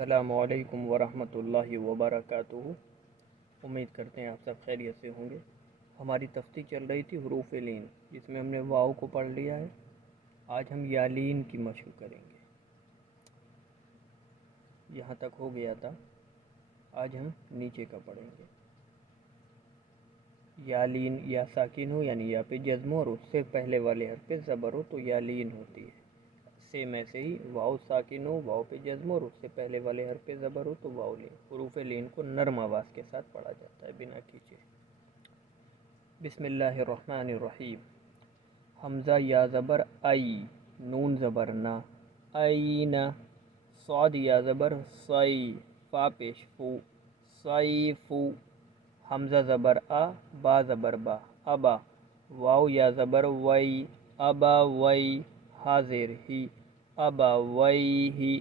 السلام علیکم ورحمۃ اللہ وبرکاتہ۔ امید کرتے ہیں آپ سب خیریت سے ہوں گے۔ ہماری تفصیل چل رہی تھی حروف لین، جس میں ہم نے واو کو پڑھ لیا ہے۔ آج ہم یا لین کی مشق کریں گے۔ یہاں تک ہو گیا تھا، آج ہم نیچے کا پڑھیں گے۔ یا لین یا ساکن ہو یعنی یا پہ جزم ہو اور اس سے پہلے والے حرف پہ زبر ہو تو یا لین ہوتی ہے۔ سیم ایسے ہی واو ساکن ہو، واو پہ جزم ہو اور اس سے پہلے والے حرف پہ زبر ہو تو واو لین۔ حروف لین کو نرم آواز کے ساتھ پڑھا جاتا ہے بنا کھینچے۔ بسم اللہ الرحمن الرحیم۔ حمزہ یا زبر ای، نون زبر نا، اینا۔ صاد یا زبر صی، فا پیش فو، صیفو۔ حمزہ زبر آ، با زبر با، ابا۔ واو یا زبر وی، ابا وی، ہا زیر ہی، ابا وی ہی۔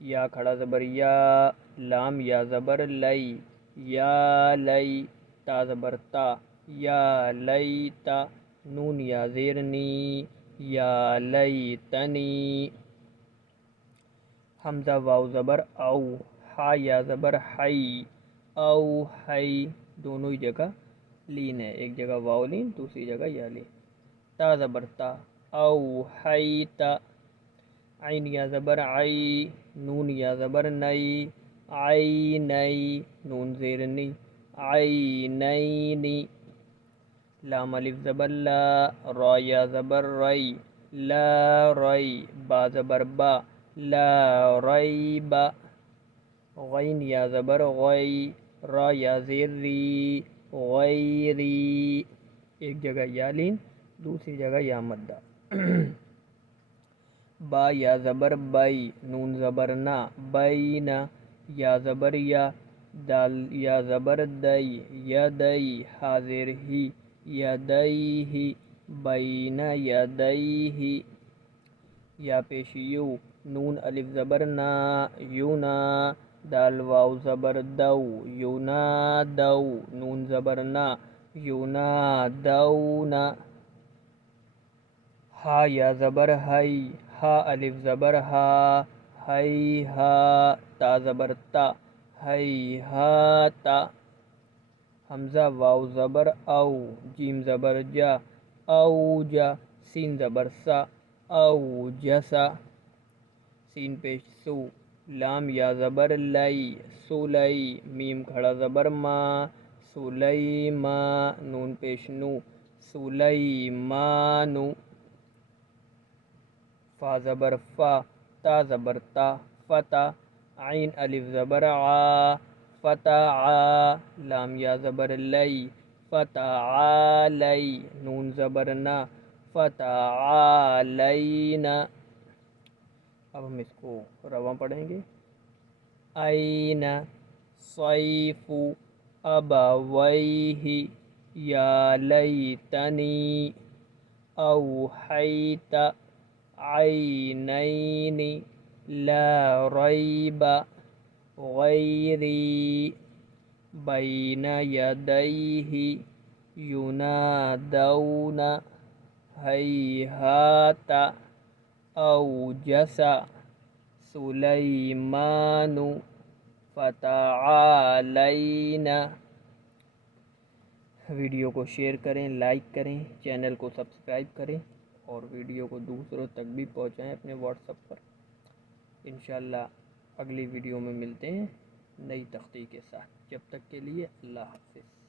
یا کھڑا زبر یا، لام یا زبر لئی، یا لئی۔ تا زبر تا، یا لئی تا۔ نون یا زیر نی، یا لئی تنی۔ حمزہ واو زبر او، ہا یا زبر حی، او حی۔ دونوں ہی جگہ لین ہے، ایک جگہ واو لین، دوسری جگہ یا لین۔ تا زبر تا، او حی تا۔ عین یا زبر عی، نون یا زبر نئی، عی نئی۔ نون زیر نی، عینینی۔ لام الف زبر لا، را یا زبر رئی، لا رئی۔ با زبر با، لا ریبا۔ غین یا زبر غی، را یا زیر ری، غیری۔ ایک جگہ یا لین، دوسری جگہ یا مدہ۔ با یا زبر بئی، نون زبر نا، بینا۔ یا زبر یا، دال یا زبر دئی، یدئی۔ ہا زیر ہی، یدیہ۔ بین یدیہ۔ یا پیش یو، نون الف زبر نا، یونا۔ دال واو زبر دو، ینادو۔ نون زبر نا، ینادونا۔ ہا یا زبر ہئی، ہا الف زبر ہا، ہیہا۔ تا زبر تا، ہیہاتا۔ حمزہ واو زبر او، جیم زبر جا، اوجا۔ سین زبر سا، اوجسا۔ سین پیش سو، لام یا زبر لئی، سلئی۔ میم کھڑا زبر ما، سلیما۔ نون پیش نو، سلیمانو۔ فا زبر فا، تا زبر تا، فتا۔ عین الف زبر عا، فتعا۔ لام یا زبر لئی، فتعالی۔ نون زبر نا، فتعالینا۔ اب ہم اس کو رواں پڑھیں گے۔ این، صیف، ابویہ، یا لیتنی، اوحیت، عینین، لا ریب، غیری، بین یدیہ، ینادون، ہیہات، اوجس، سلیمان، فتعالینا۔ ویڈیو کو شیئر کریں، لائک کریں، چینل کو سبسکرائب کریں اور ویڈیو کو دوسروں تک بھی پہنچائیں اپنے واٹس ایپ پر۔ انشاءاللہ اگلی ویڈیو میں ملتے ہیں نئی تختی کے ساتھ۔ جب تک کے لیے اللہ حافظ۔